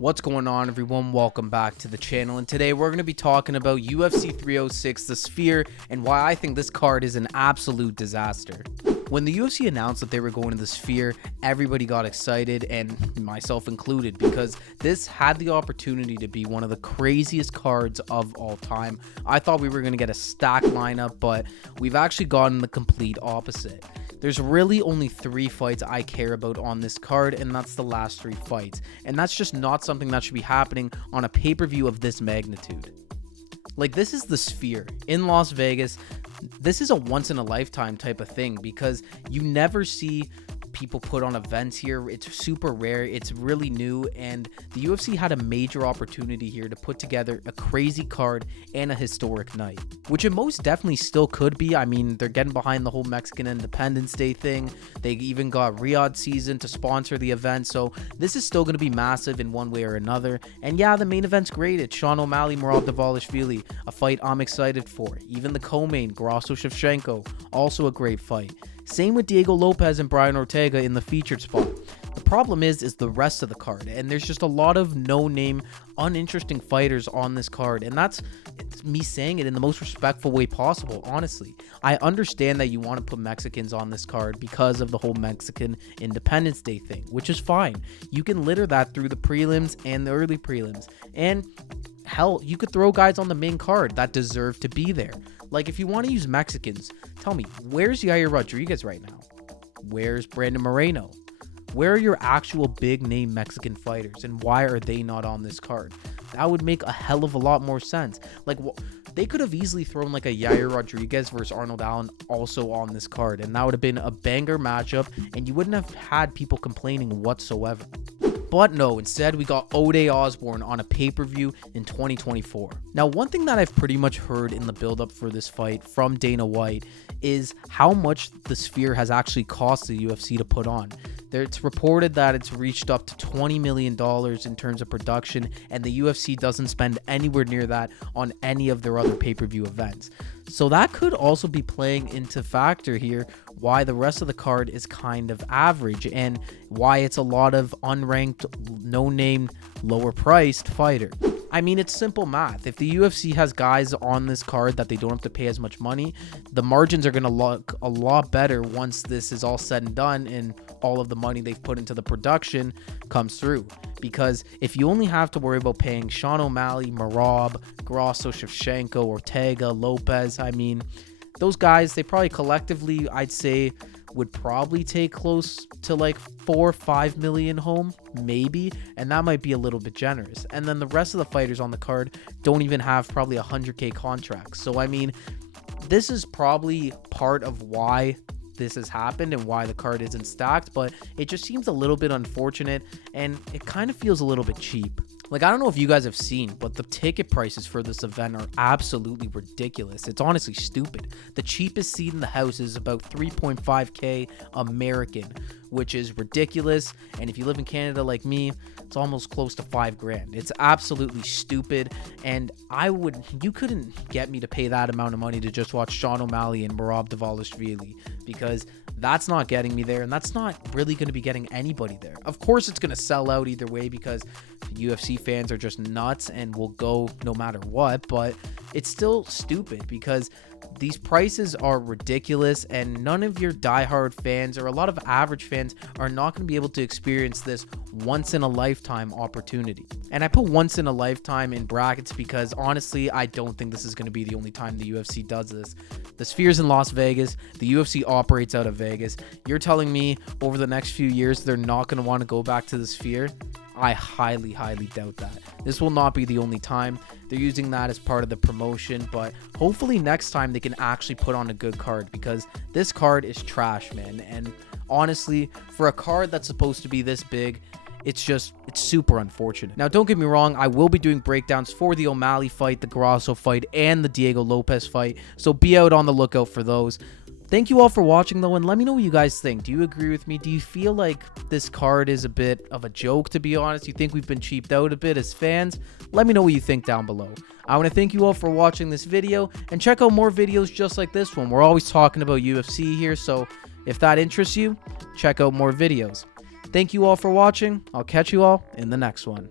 What's going on, everyone? Welcome back to the channel, and today we're going to be talking about UFC 306, the Sphere, and why I think this card is an absolute disaster. When the UFC announced that they were going to the Sphere, everybody got excited, and myself included, because this had the opportunity to be one of the craziest cards of all time. I thought we were going to get a stacked lineup, but we've actually gotten the complete opposite. There's really only 3 fights I care about on this card, and that's the last 3 fights. And that's just not something that should be happening on a pay-per-view of this magnitude. Like, this is the Sphere in Las Vegas. This is a once-in-a-lifetime type of thing because you never see people put on events here. It's super rare. It's really new, and the UFC had a major opportunity here to put together a crazy card and a historic night, which it most definitely still could be. I mean, they're getting behind the whole Mexican Independence Day thing. They even got Riyadh Season to sponsor the event, so this is still going to be massive in one way or another. And yeah, the main event's great. It's Sean O'Malley, Merab Dvalishvili, a fight I'm excited for. Even the co-main, Grasso Shevchenko, also a great fight. Same with Diego Lopez and Brian Ortega in the featured spot. The problem is the rest of the card, and there's just a lot of no-name, uninteresting fighters on this card, and that's me saying it in the most respectful way possible, honestly. I understand that you want to put Mexicans on this card because of the whole Mexican Independence Day thing, which is fine. You can litter that through the prelims and the early prelims, and hell, you could throw guys on the main card that deserve to be there. Like, if you want to use Mexicans, tell me, where's Yair Rodriguez right now? Where's Brandon Moreno? Where are your actual big-name Mexican fighters, and why are they not on this card? That would make a hell of a lot more sense. Like, they could have easily thrown like a Yair Rodriguez versus Arnold Allen also on this card, and that would have been a banger matchup, and you wouldn't have had people complaining whatsoever. But no, instead we got Ode Osbourne on a pay-per-view in 2024. Now, one thing that I've pretty much heard in the build-up for this fight from Dana White is how much the Sphere has actually cost the UFC to put on. It's reported that it's reached up to $20 million in terms of production, and the UFC doesn't spend anywhere near that on any of their other pay-per-view events. So that could also be playing into factor here why the rest of the card is kind of average and why it's a lot of unranked, no-name, lower-priced fighter. I mean, it's simple math. If the UFC has guys on this card that they don't have to pay as much money, the margins are going to look a lot better once this is all said and done and all of the money they've put into the production comes through. Because if you only have to worry about paying Sean O'Malley, Merab, Grasso, Shevchenko, Ortega, Lopez, I mean, those guys, they probably collectively, I'd say, would probably take close to like 4 or 5 million home, maybe, and that might be a little bit generous. And then the rest of the fighters on the card don't even have probably 100K contracts. So I mean, this is probably part of why this has happened and why the card isn't stacked, but it just seems a little bit unfortunate, and it kind of feels a little bit cheap. Like, I don't know if you guys have seen, but the ticket prices for this event are absolutely ridiculous. It's honestly stupid. The cheapest seat in the house is about 3.5K American, which is ridiculous. And if you live in Canada like me, it's almost close to $5,000. It's absolutely stupid. And you couldn't get me to pay that amount of money to just watch Sean O'Malley and Merab Dvalishvili, because that's not getting me there, and that's not really going to be getting anybody there. Of course, it's going to sell out either way because UFC fans are just nuts and will go no matter what, but it's still stupid because these prices are ridiculous, and none of your diehard fans or a lot of average fans are not going to be able to experience this once-in-a-lifetime opportunity. And I put once in a lifetime in brackets because honestly, I don't think this is going to be the only time the UFC does this. The Sphere's in Las Vegas. The UFC operates out of Vegas. You're telling me over the next few years they're not going to want to go back to the Sphere? I highly, highly doubt that. This will not be the only time. They're using that as part of the promotion, but hopefully next time they can actually put on a good card, because this card is trash, man. And honestly, for a card that's supposed to be this big, it's super unfortunate. Now, don't get me wrong, I will be doing breakdowns for the O'Malley fight, the Grasso fight, and the Diego Lopez fight, so be out on the lookout for those. Thank you all for watching, though, and let me know what you guys think. Do you agree with me? Do you feel like this card is a bit of a joke, to be honest? You think we've been cheaped out a bit as fans? Let me know what you think down below. I want to thank you all for watching this video, and check out more videos just like this one. We're always talking about UFC here, so if that interests you, check out more videos. Thank you all for watching. I'll catch you all in the next one.